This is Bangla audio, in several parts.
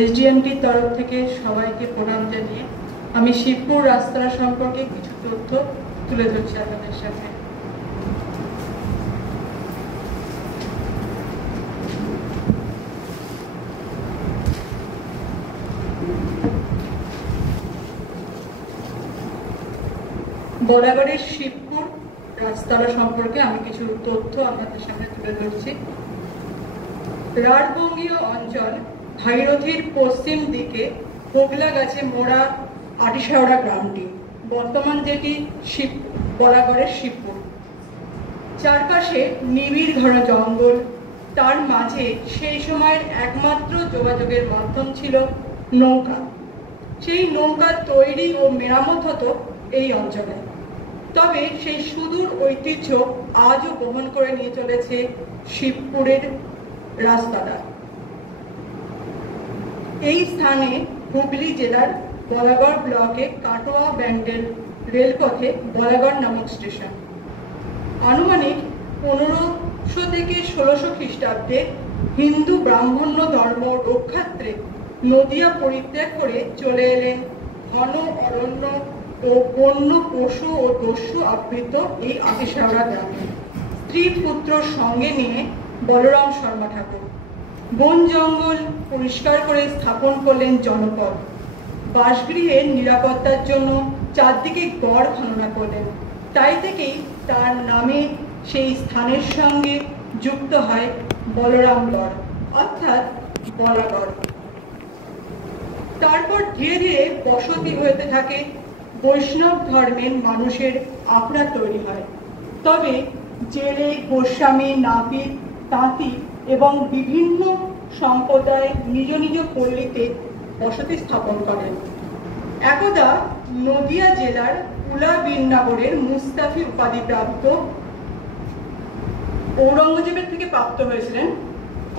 এসডিএমটির তরফ থেকে সবাইকে প্রণাম জানিয়ে আমি শিবপুর রাস্তার সম্পর্কে কিছু তথ্য তুলে ধরছি আপনাদের সাথে। বরাবরের শিবপুর রাস্তার সম্পর্কে আমি কিছু তথ্য আপনাদের সামনে তুলে ধরছি। রাঢ়বঙ্গীয় অঞ্চল ভাগীরথীর পশ্চিম দিকে পোগলা গাছে মোড়া আটিশাওড়া গ্রামটি, বর্তমান যেটি বরাবরের শিবপুর। চারপাশে নিবিড় ঘন জঙ্গল, তার মাঝে সেই সময়ের একমাত্র যোগাযোগের মাধ্যম ছিল নৌকা। সেই নৌকা তৈরি ও মেরামত হতো এই অঞ্চলে। তবে সেই সুদূর ঐতিহ্য আজও বহন করে নিয়ে চলেছে শিবপুরের রাস্তাটা। এই স্থানে হুগলি জেলার বলাগড় ব্লকে কাটোয়া ব্যান্ডেল রেলপথে বলাগড় নামক স্টেশন। আনুমানিক 1500 থেকে 1600 খ্রিস্টাব্দে হিন্দু ব্রাহ্মণ্য ধর্ম রক্ষার্থে নদিয়া পরিত্যাগ করে চলে এলেন ঘন অরণ্য ও বন্য পশু ও দস্যু আবৃত এই আটিশাওড়া গ্রামে স্ত্রী পুত্র সঙ্গে নিয়ে বলরাম শর্মা ঠাকুর বন জঙ্গল পরিষ্কার করে স্থাপন করলেন জনপদ। বাসগৃহের নিরাপত্তার জন্য চারদিকে গড় খনন করলেন। তাই থেকেই তার নামে সেই স্থানের সঙ্গে যুক্ত হয় বলরামগড় অর্থাৎ বলাগড়। তারপর ধীরে ধীরে বসতি হতে থাকে, বৈষ্ণব ধর্মের মানুষের আখড়া তৈরি হয়। তবে জেলে, গোস্বামী, নাপিত, তাঁতি এবং বিভিন্ন সম্প্রদায় নিজ নিজ পল্লীতে বসতি স্থাপন করেন। একদা নদিয়া জেলার উলাবিনগরের মুস্তাফি উপাধিপ্রাপ্ত ঔরঙ্গজেবের থেকে প্রাপ্ত হয়েছিলেন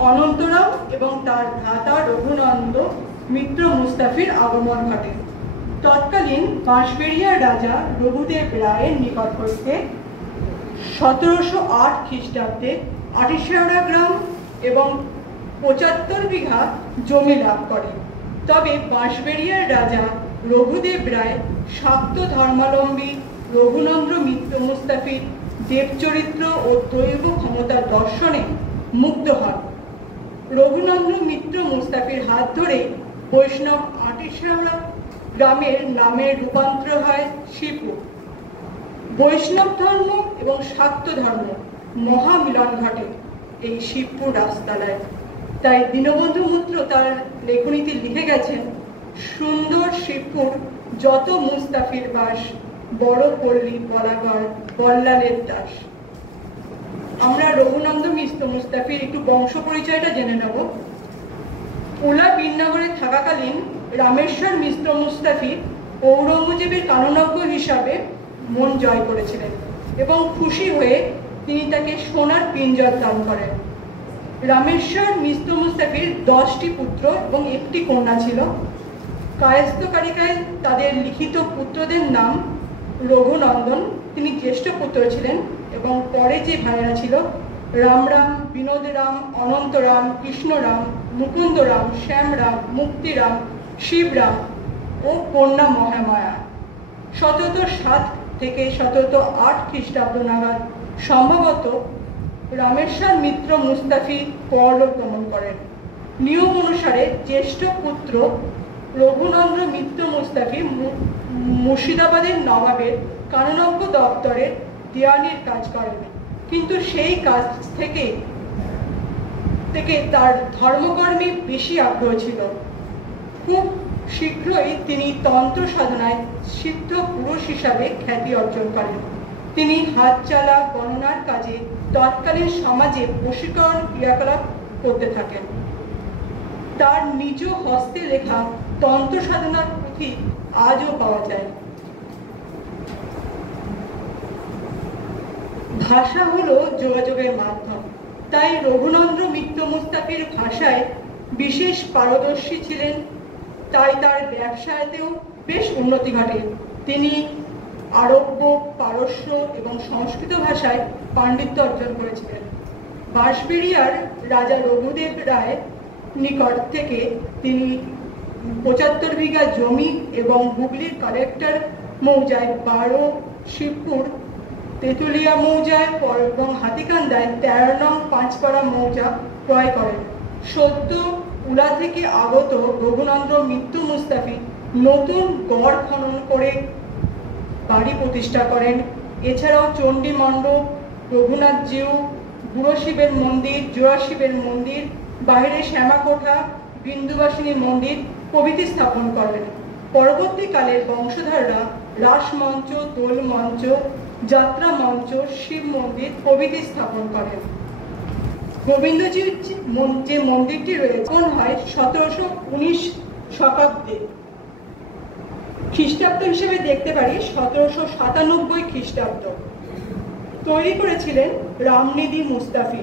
অনন্তরাম এবং তার ভ্রাতা রঘুনন্দ মিত্র মুস্তাফির আগমন ঘটে। তৎকালীন বাঁশবেড়িয়ার রাজা রঘুদেব রায়ের নিকট হইতে 1708 খ্রিস্টাব্দে আটিশাওড়া গ্রাম এবং 75 বিঘা জমি লাভ করে। তবে বাঁশবেড়িয়ার রাজা রঘুদেব রায় শাক্ত ধর্মাবলম্বী রঘুনন্দ মিত্র মুস্তাফির দেবচরিত্র ও দৈব ক্ষমতার দর্শনে মুগ্ধ হন। রঘুনন্দ মিত্র মুস্তাফির হাত ধরে বৈষ্ণব আটিশাওড়া গ্রামের নামের রূপান্তর হয় শিবপুর। বৈষ্ণব ধর্ম এবং শাক্ত ধর্ম মহামিলন ঘটে এই শিবপুর রাস্তায়। তাই দীনবন্ধু মিত্র তার লেখনীতে লিখে গেছেন, সুন্দর শিবপুর যত মুস্তাফির বাস, বড় পল্লী বলাগড় বল্লালের দাস। আমরা রঘুনন্দ মিত্র মুস্তাফির একটু বংশ পরিচয়টা জেনে নেব। উলাবিনগরে থাকাকালীন রামেশ্বর মিত্র মুস্তাফি ঔরঙ্গজেবের কাননজ্ঞ হিসাবে মন জয় করেছিলেন এবং খুশি হয়ে তিনি তাকে সোনার পিঞ্জর দান করেন। রামেশ্বর মিত্র মুস্তাফির 10টি পুত্র এবং 1টি কন্যা ছিল। কায়স্থকারিকায় তাদের লিখিত পুত্রদের নাম রঘুনন্দন, তিনি জ্যেষ্ঠ পুত্র ছিলেন, এবং পরে যে ভাইয়েরা ছিল রামরাম, বিনোদরাম, অনন্তরাম, কৃষ্ণরাম, মুকুন্দরাম, শ্যামরাম, মুক্তিরাম, শিবরাম ও কন্যা মহামায়া। 1707 থেকে 1708 খ্রিস্টাব্দ নাগাদ সম্ভবত রামেশ্বর মিত্র মুস্তাফি পরলোক গমন করেন। নিয়ম অনুসারে জ্যেষ্ঠ পুত্র রঘুনন্দ মিত্র মুস্তাফি মুর্শিদাবাদের নবাবের কাননজ্ঞ দপ্তরের দেওয়ানির কাজ করেন, কিন্তু সেই কাজ থেকে তার ধর্মকর্মে বেশি আগ্রহ ছিল। খুব শীঘ্রই তিনি তন্ত্র সাধনায় সিদ্ধ পুরুষ হিসাবে খ্যাতি অর্জন করেন। তিনি হাত চালা গণনার কাজে তৎকালীন সমাজে বশীকরণ ক্রিয়াকলাপ করতে থাকেন। তার নিজ হস্তে লেখা তন্ত্র সাধনার পুঁথি আজও পাওয়া যায়। ভাষা হলো যোগাযোগের মাধ্যম, তাই রঘুনন্দ মিত্র মুস্তাফির ভাষায় বিশেষ পারদর্শী ছিলেন। তাই তার ব্যবসায়তেও বেশ উন্নতি ঘটে। তিনি আরব্য, পারস্য এবং সংস্কৃত ভাষায় পাণ্ডিত্য অর্জন করেছিলেন। বাঁশবেড়িয়ার রাজা রঘুদেব রায় নিকট থেকে তিনি ৭৫ বিঘা জমি এবং হুগলির কালেক্টর মৌজায় ১২, শিবপুর তেঁতুলিয়া মৌজায় এবং হাতিকান্দায় ১৩ নং পাঁচপাড়া মৌজা ক্রয় করেন। সদ্য উলা থেকে আগত রঘুনন্দ্র মিত্র মুস্তাফি নতুন গড় খনন করে বাড়ি প্রতিষ্ঠা করেন। এছাড়াও চণ্ডী মণ্ডপ, রঘুনাথ জিউ, বুড়ো শিবের মন্দির, জোড়া শিবের মন্দির, বাইরে শ্যামাকোঠা, বিন্দুবাসিনী মন্দির প্রভৃতি স্থাপন করেন। পরবর্তীকালের বংশধররা রাসমঞ্চ, দোল মঞ্চ, যাত্রা মঞ্চ, শিব মন্দির প্রভৃতি স্থাপন করেন। গোবিন্দজির যে মন্দিরটি রয়েছে হয় ১৭১৯ শতাব্দে, খ্রিস্টাব্দ হিসেবে দেখতে পারি ১৭৯৭ খ্রিস্টাব্দ। তৈরি করেছিলেন রামনিধি মুস্তাফি।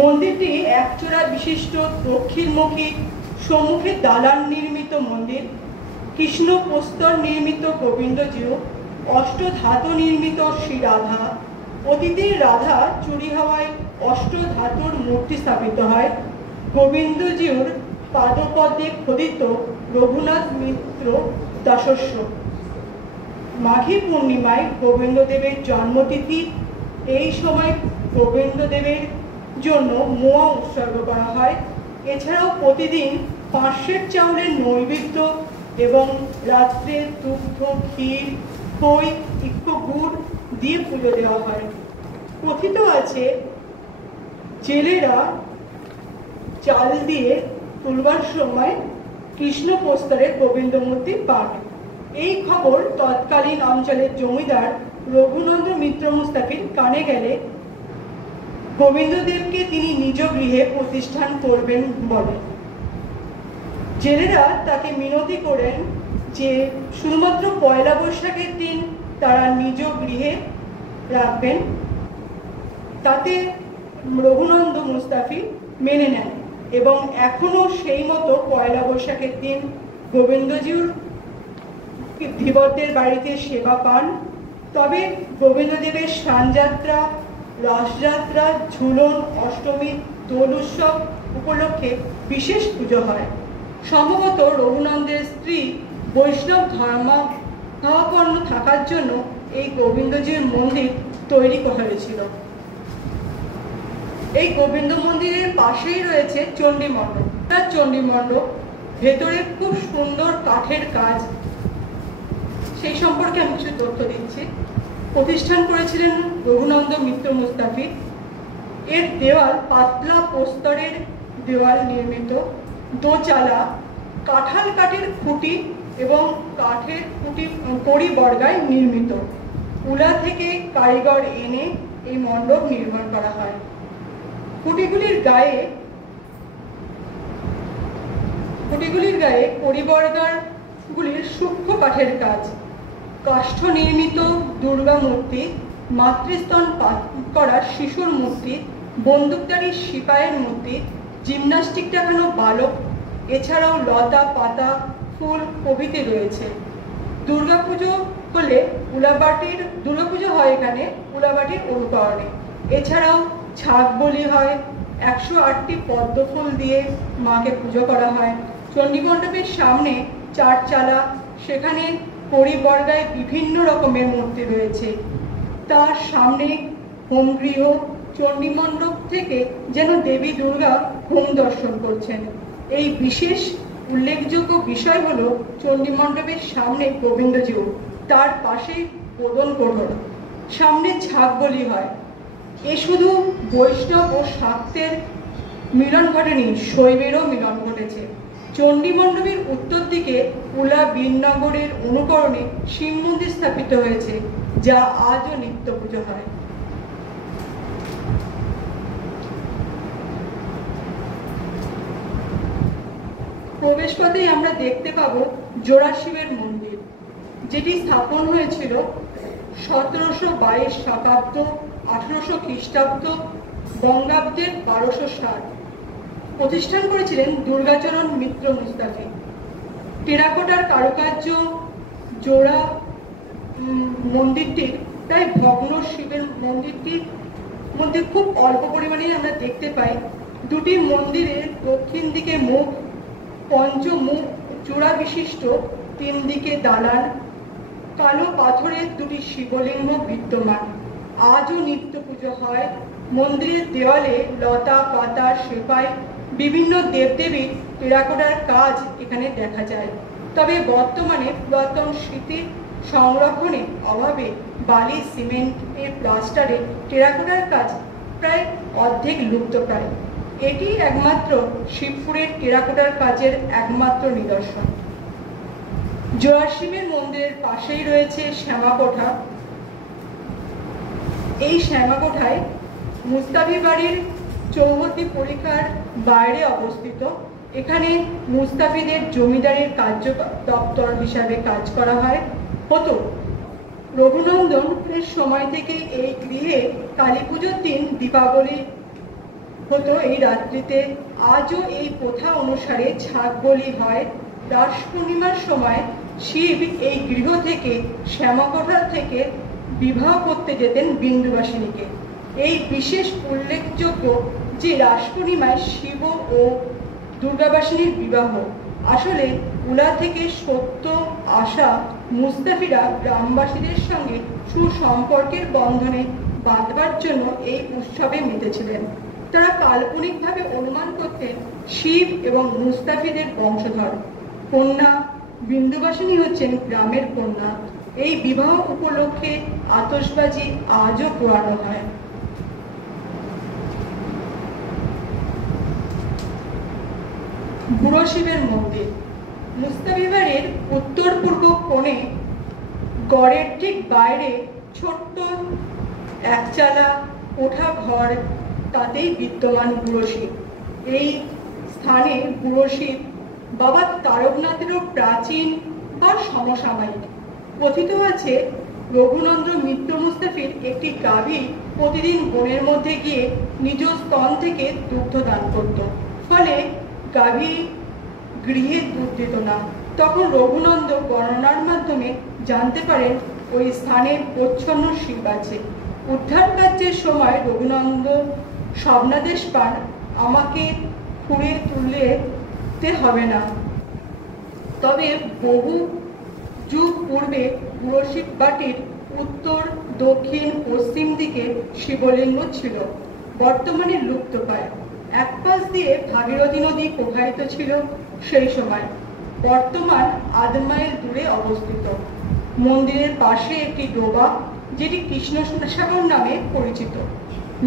মন্দিরটি একচূড়া বিশিষ্ট দক্ষিণমুখী সম্মুখে দালান নির্মিত মন্দির। কৃষ্ণ প্রস্তর নির্মিত গোবিন্দজিউ, অষ্টধাতু নির্মিত শ্রী রাধা, অতীতের রাধা চুরি হওয়ায় অষ্টধাতুর মূর্তি স্থাপিত হয়। গোবিন্দজিউর পাদপদ্মে খোদিত রঘুনাথ মিত্র দাসস্য। মাঘী পূর্ণিমায় গোবিন্দদেবের জন্মতিথি। এই সময় গোবিন্দদেবের জন্য মোয়া উৎসর্গ করা হয়। এছাড়াও প্রতিদিন ৫ সের চাউলের নৈবেদ্য এবং রাত্রে দুগ্ধ, ক্ষীর, খই, ইক্ষ, গুড় দিয়ে পুজো দেওয়া হয়। কথিত আছে জেলেরা চাল দিয়ে তুলবার সময় কৃষ্ণ প্রস্তরে গোবিন্দ মূর্তি পান। এই খবর তৎকালীন অঞ্চলের জমিদার রঘুনন্দ্র মিত্র মুস্তাফির কানে গেলে গোবিন্দদেবকে তিনি নিজ গৃহে প্রতিষ্ঠান করবেন বলেন। জেলেরা তাকে মিনতি করেন যে শুধুমাত্র পয়লা বৈশাখের দিন তারা নিজ গৃহে রাখবেন। তাতে রঘুনন্দ মুস্তাফি মেনে নেন এবং এখনো সেই মতো পয়লা বৈশাখের দিন গোবিন্দজিউর ধীবরদের বাড়িতে সেবা পান। তবে গোবিন্দদেবের স্নানযাত্রা, রাসযাত্রা, ঝুলন, অষ্টমী, দোল উৎসব উপলক্ষে বিশেষ পুজো হয়। সম্ভবত রঘুনন্দের স্ত্রী বৈষ্ণব ধর্মাবলম্বী থাকার জন্য এই গোবিন্দজিউর মন্দির তৈরি হয়েছিল। এই গোবিন্দ মন্দিরের পাশেই রয়েছে চণ্ডী মণ্ডপ। তার চণ্ডী মণ্ডপ ভেতরে খুব সুন্দর কাঠের কাজ, সেই সম্পর্কে আমি কিছু তথ্য দিচ্ছি। প্রতিষ্ঠান করেছিলেন রঘুনন্দ মিত্র মুস্তাফি। এর দেওয়াল পাতলা প্রস্তরের দেওয়াল নির্মিত, দোচালা, কাঁঠাল কাঠের খুঁটি এবং কাঠের খুঁটি কড়ি বর্গায় নির্মিত। উলা থেকে কারিগর এনে এই মণ্ডপ নির্মাণ করা হয়। খুঁটিগুলির গায়ে কড়িবর্গারগুলির সূক্ষ্ম কাঠের কাজ। কাষ্ঠ নির্মিত দুর্গা মূর্তি, মাতৃস্তন পাঠ করা শিশুর মূর্তি, বন্দুকধারী সিপাহের মূর্তি, জিমন্যাস্টিক দেখানো বালক, এছাড়াও লতা পাতা, ফুল প্রভৃতি রয়েছে। দুর্গাপুজো হয় এখানে উলাবাটির অনুকরণে। এছাড়াও ছাগ বলি হয়, ১০৮টি পদ্ম ফুল দিয়ে মাকে পুজো করা হয়। চণ্ডী মণ্ডপের সামনে চারচালা, সেখানে পরিবর্গায় বিভিন্ন রকমের মূর্তি রয়েছে। তার সামনে হোমগৃহ। চণ্ডী মণ্ডপ থেকে যেন দেবী দুর্গা হোম দর্শন করছেন। এই বিশেষ উল্লেখযোগ্য বিষয় হলো চণ্ডী মণ্ডপের সামনে গোবিন্দজিউ, তার পাশে বোদন কোঠর, সামনে ছাগ বলি হয়। এ শুধু বৈষ্ণব ও শাক্তের মিলন ঘটেনি, শৈবেরও মিলন ঘটেছে। চণ্ডী মণ্ডপের উত্তর দিকে উলা বীরনগরের অনুকরণে শিব মন্দির স্থাপিত হয়েছে, যা আজও নিত্য পুজো হয়। প্রবেশপথেই আমরা দেখতে পাবো জোড়া শিবের মন্দির, যেটি স্থাপন হয়েছিল ১৭২২ শতাব্দ, ১৮০০ খ্রিস্টাব্দ, বঙ্গাব্দের ১২৬০। প্রতিষ্ঠান করেছিলেন দুর্গাচরণ মিত্র মুস্তাফি। টেরাকোটার কারুকার্য জোড়া মন্দিরটির প্রায় ভগ্ন শিবের মধ্যে খুব অল্প পরিমাণে আমরা দেখতে পাই। দুটি মন্দিরের দক্ষিণ দিকে মুখ, পঞ্চমুখ চূড়া বিশিষ্ট 3 দিকে দালান, কালো পাথরের দুটি শিবলিঙ্গ বিদ্যমান। আজও নিত্য পুজো হয়। মন্দিরের দেওয়ালে লতা পাতা সেপায় বিভিন্ন দেবদেবীর টেরাকোটার কাজ এখানে দেখা যায়। তবে বর্তমানে পুরাতন স্মৃতির সংরক্ষণের অভাবে বালি, সিমেন্টের প্লাস্টারে টেরাকোটার কাজ প্রায় অর্ধেক লুপ্তপ্রায়। এটি একমাত্র শিবপুরের টেরাকোটার কাজের একমাত্র নিদর্শন। জোড়াশিবের মন্দিরের পাশেই রয়েছে শ্যামাকোঠা। এই শ্যামাকোঠায় মুস্তাফি বাড়ির চৌহদ্দি পরিখার বাইরে অবস্থিত। এখানে মুস্তাফিদের জমিদারের কার্য দপ্তর হিসাবে কাজ করা হতো। রঘুনন্দনের সময় থেকে এই গৃহে কালী পুজোর দিন দীপাবলি হতো এই রাত্রিতে। আজও এই প্রথা অনুসারে ছাগ বলি হয়। রাস পূর্ণিমার সময় শিব এই গৃহ থেকে শ্যামাকোঠা থেকে বিবাহ করতে যেতেন বিন্দুবাসিনীকে। এই বিশেষ উল্লেখযোগ্য যে রাস পূর্ণিমায় শিব ও দুর্গাবাসিনীর বিবাহ। আসলে উলা থেকে সত্য আসা মুস্তাফিরা গ্রামবাসীদের সঙ্গে সুসম্পর্কের বন্ধনে বাঁধবার জন্য এই উৎসবে মেতেছিলেন। তারা কাল্পনিকভাবে অনুমান করতেন শিব এবং মুস্তাফিদের বংশধর। কন্যা বিন্দুবাসিনী হচ্ছেন গ্রামের কন্যা। এই বিবাহ উপলক্ষে আতশবাজি আজও পোড়ানো হয়। বুড়ো শিবের মন্দির মুস্তাফি বাড়ির উত্তর পূর্ব কোণে গড়ের ঠিক বাইরে ছোট্ট একচালা কোঠা ঘর, তাতেই বিদ্যমান বুড়ো শিব। এই স্থানে বুড়ো শিব বাবা তারকনাথেরও প্রাচীন বা সমসাময়িক। কথিত আছে রঘুনন্দন মিত্র মুস্তাফির একটি গাভী প্রতিদিন বনের মধ্যে গিয়ে নিজ স্তন থেকে দুগ্ধ দান করত। ফলে গাভী গৃহে দুধ দিত না। তখন রঘুনন্দ গণনার মাধ্যমে জানতে পারেন ওই স্থানে প্রচ্ছন্ন শিব আছে। উদ্ধার কার্যের সময় রঘুনন্দ স্বপ্নাদেশ পান, আমাকে খুঁড়ে তুলতে হবে না। তবে বহু যুগ পূর্বে বুড়ো শিব বাটির উত্তর, দক্ষিণ, পশ্চিম দিকে শিবলিঙ্গ ছিল, বর্তমানে লুপ্তপ্রায়। এক পাশ দিয়ে ভাগীরথী নদী প্রবাহিত ছিল সেই সময়। বর্তমান আধ মাইল দূরে অবস্থিত। মন্দিরের পাশে একটি ডোবা, যেটি কৃষ্ণসাগর নামে পরিচিত।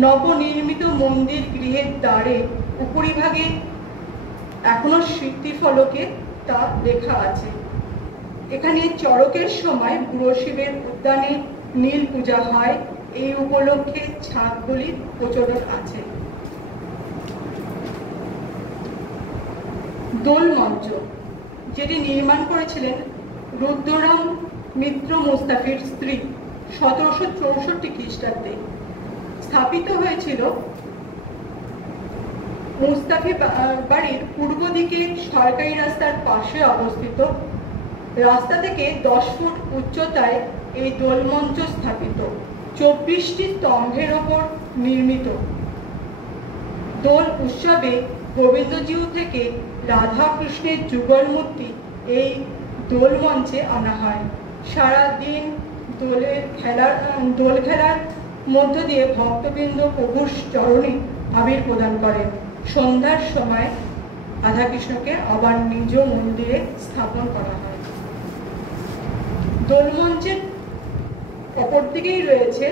নবনির্মিত মন্দির গৃহের দ্বারে উপরিভাগে এখনো স্মৃতিফলকে তা লেখা আছে। এখানে চড়কের সময় বুড়ো শিবের উদ্যানে নীল পূজা হয়। এই উপলক্ষে ছাগ বলির প্রচলন আছে। দোল মঞ্চ, যেটি নির্মাণ করেছিলেন রুদ্ররাম মিত্র মুস্তাফির স্ত্রী 1764 খ্রিস্টাব্দে। স্থাপিত হয়েছিল মুস্তাফি বাড়ির পূর্ব দিকে সরকারি রাস্তার পাশে অবস্থিত। রাস্তা থেকে 10 ফুট উচ্চতায় এই দোল মঞ্চ স্থাপিত, 24টি স্তম্ভের ওপর নির্মিত। দোল উৎসবে গোবিন্দজিউ থেকে রাধা কৃষ্ণের যুগল মূর্তি এই দোল মঞ্চে আনা হয়। সারা দিন দোল খেলার মধ্য দিয়ে ভক্তবৃন্দ প্রভুর চরণে আবির প্রদান করেন। সন্ধ্যার সময় রাধাকৃষ্ণকে আবার নিজ মন্দিরে স্থাপন করা হয়। দোল মঞ্চের অপর দিকেই রয়েছে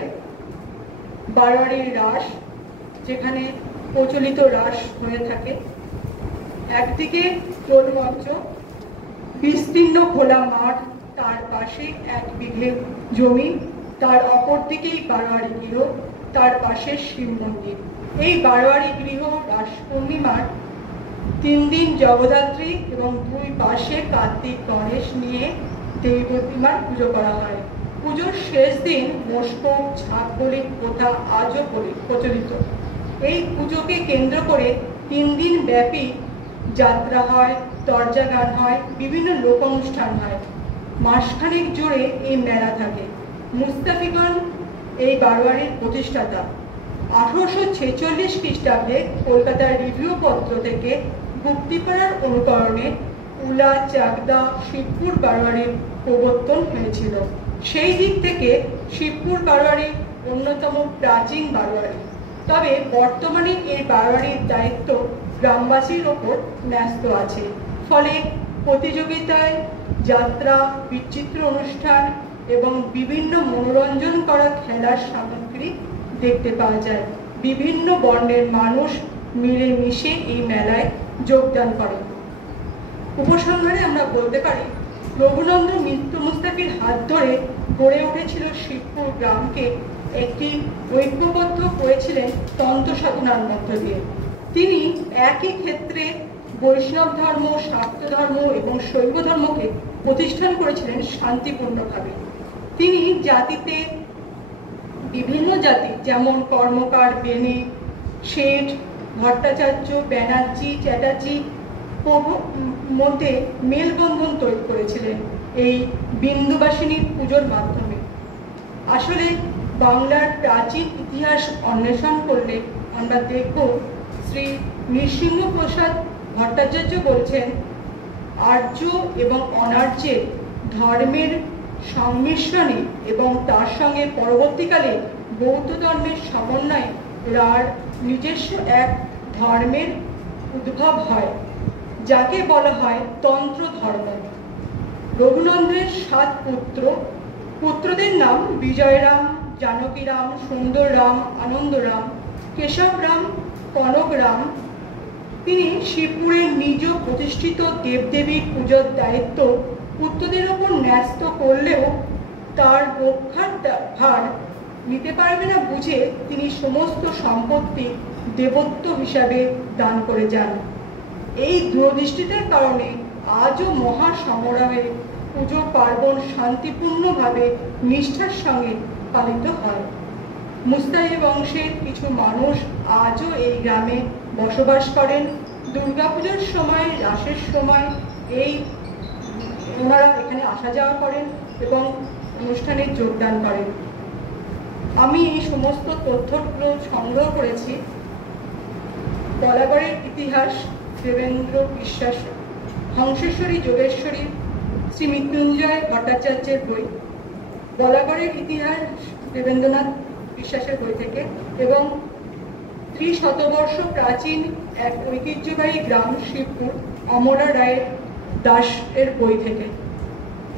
বারোয়ারির রাস, যেখানে প্রচলিত রাস হয়ে থাকে। একদিকে দোল মঞ্চ, বিস্তীর্ণ খোলা মাঠ, তার পাশে 1 বিঘে জমি, তার অপর দিকেই বারোয়ারি গৃহ, তার পাশে শিব মন্দির। এই বারোয়ারি গৃহ রাস পূর্ণিমার 3 দিন জগদ্ধাত্রী এবং 2 পাশে কার্তিক গণেশ নিয়ে দেবী প্রতিমার পুজো করা হয়। পুজোর শেষ দিন মোষক ছাগ বলির প্রথা আজও প্রচলিত। এই পুজোকে কেন্দ্র করে 3 দিন ব্যাপী যাত্রা হয়, তরজা গান হয়, বিভিন্ন লোক অনুষ্ঠান হয়। মাসখানেক জুড়ে এই মেলা থাকে। মুস্তাফিগণ এই বারোয়ারির প্রতিষ্ঠাতা। 1846 খ্রিস্টাব্দে কলকাতার রিভিউ পত্র থেকে গুপ্তিপাড়ার অনুকরণে উলা, চাকদা, শিবপুর বারোয়ারির প্রবর্তন হয়েছিল। সেই দিক থেকে শিবপুর বারোয়ারি অন্যতম প্রাচীন বারোয়ারি। তবে বর্তমানে এই বারোয়ারির দায়িত্ব গ্রামবাসীর ওপর ন্যস্ত আছে। ফলে প্রতিযোগিতায়, যাত্রা, বিচিত্র অনুষ্ঠান এবং বিভিন্ন মনোরঞ্জন করা খেলার সামগ্রী দেখতে পাওয়া যায়। বিভিন্ন বর্ণের মানুষ মিলেমিশে এই মেলায় যোগদান করে। উপসংহারে আমরা বলতে পারি, রঘুনন্দন মিত্র মুস্তাফির হাত ধরে গড়ে উঠেছিল শিবপুর গ্রামকে একটি ঐক্যবদ্ধ করেছিলেন তন্ত্র সাধনার মধ্য দিয়ে। তিনি একই ক্ষেত্রে বৈষ্ণব ধর্ম, শাক্ত ধর্ম এবং শৈব ধর্মকে প্রতিষ্ঠান করেছিলেন শান্তিপূর্ণভাবে। তিনি জাতিতে বিভিন্ন জাতি যেমন কর্মকার, বেনে, শেঠ, ভট্টাচার্য, ব্যানার্জি, চ্যাটার্জি মধ্যে মেলবন্ধন তৈরি করেছিলেন এই বিন্দুবাসিনীর পুজোর মাধ্যমে। আসলে বাংলার প্রাচীন ইতিহাস অন্বেষণ করলে আমরা দেখব, শ্রী নৃসিংহ প্রসাদ ভট্টাচার্য বলছেন, আর্য এবং অনার্যের ধর্মের সংমিশ্রণে এবং তার সঙ্গে পরবর্তীকালে বৌদ্ধ ধর্মের সমন্বয়ে রাঢ় নিজস্ব এক ধর্মের উদ্ভব হয়, যাকে বলা হয় তন্ত্র ধর্ম। রঘুনন্দনের 7 পুত্রদের নাম বিজয়রাম, জানকীরাম, সুন্দররাম, আনন্দরাম, কেশবরাম, কনকরাম। তিনি শিবপুরের নিজ প্রতিষ্ঠিত দেবদেবীর পুজোর দায়িত্ব পুত্রদের ওপর ন্যস্ত করলেও তার রক্ষার ভার নিতে পারবে না বুঝে তিনি সমস্ত সম্পত্তি দেবত্ব হিসাবে দান করে যান। এই দূরদৃষ্টিতার কারণে আজও মহা সংগ্রামে পুজো পার্বণ শান্তিপূর্ণভাবে নিষ্ঠার সঙ্গে পালিত হয়। মুস্তাফি বংশের কিছু মানুষ আজও এই গ্রামে বসবাস করেন। দুর্গাপুজোর সময়, রাসের সময় ওনারা এখানে আসা যাওয়া করেন এবং অনুষ্ঠানে যোগদান করেন। আমি এই সমস্ত তথ্যগুলো সংগ্রহ করেছি বলাগড়ের ইতিহাস, দেবেন্দ্র বিশ্বাস, হংসেশ্বরী যোগেশ্বরী, শ্রী মৃত্যুঞ্জয় ভট্টাচার্যের বই, বলাগড়ের ইতিহাস দেবেন্দ্রনাথ বিশ্বাসের বই থেকে এবং 30 শতবর্ষ প্রাচীন এক ঐতিহ্যবাহী গ্রাম শিবপুর অমরা রায়ের দাসের বই থেকে।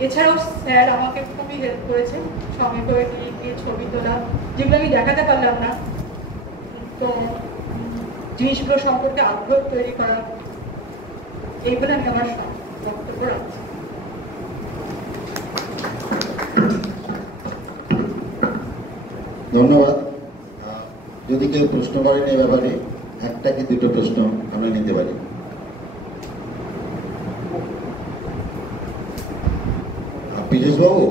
এছাড়াও স্যার আমাকে খুবই হেল্প করেছেন, সঙ্গে করে নিয়ে ছবি তোলা, যেগুলো আমি দেখাতে পারলাম না, তো জিনিসগুলো সম্পর্কে আগ্রহ তৈরি করা, এই বলে আমি আমার বক্তব্য রাখছি। ধন্যবাদ। যদি কেউ প্রশ্ন করেন এ ব্যাপারে, একটা কি দুটো প্রশ্ন আমরা নিতে পারি। পীযূষ বাবু,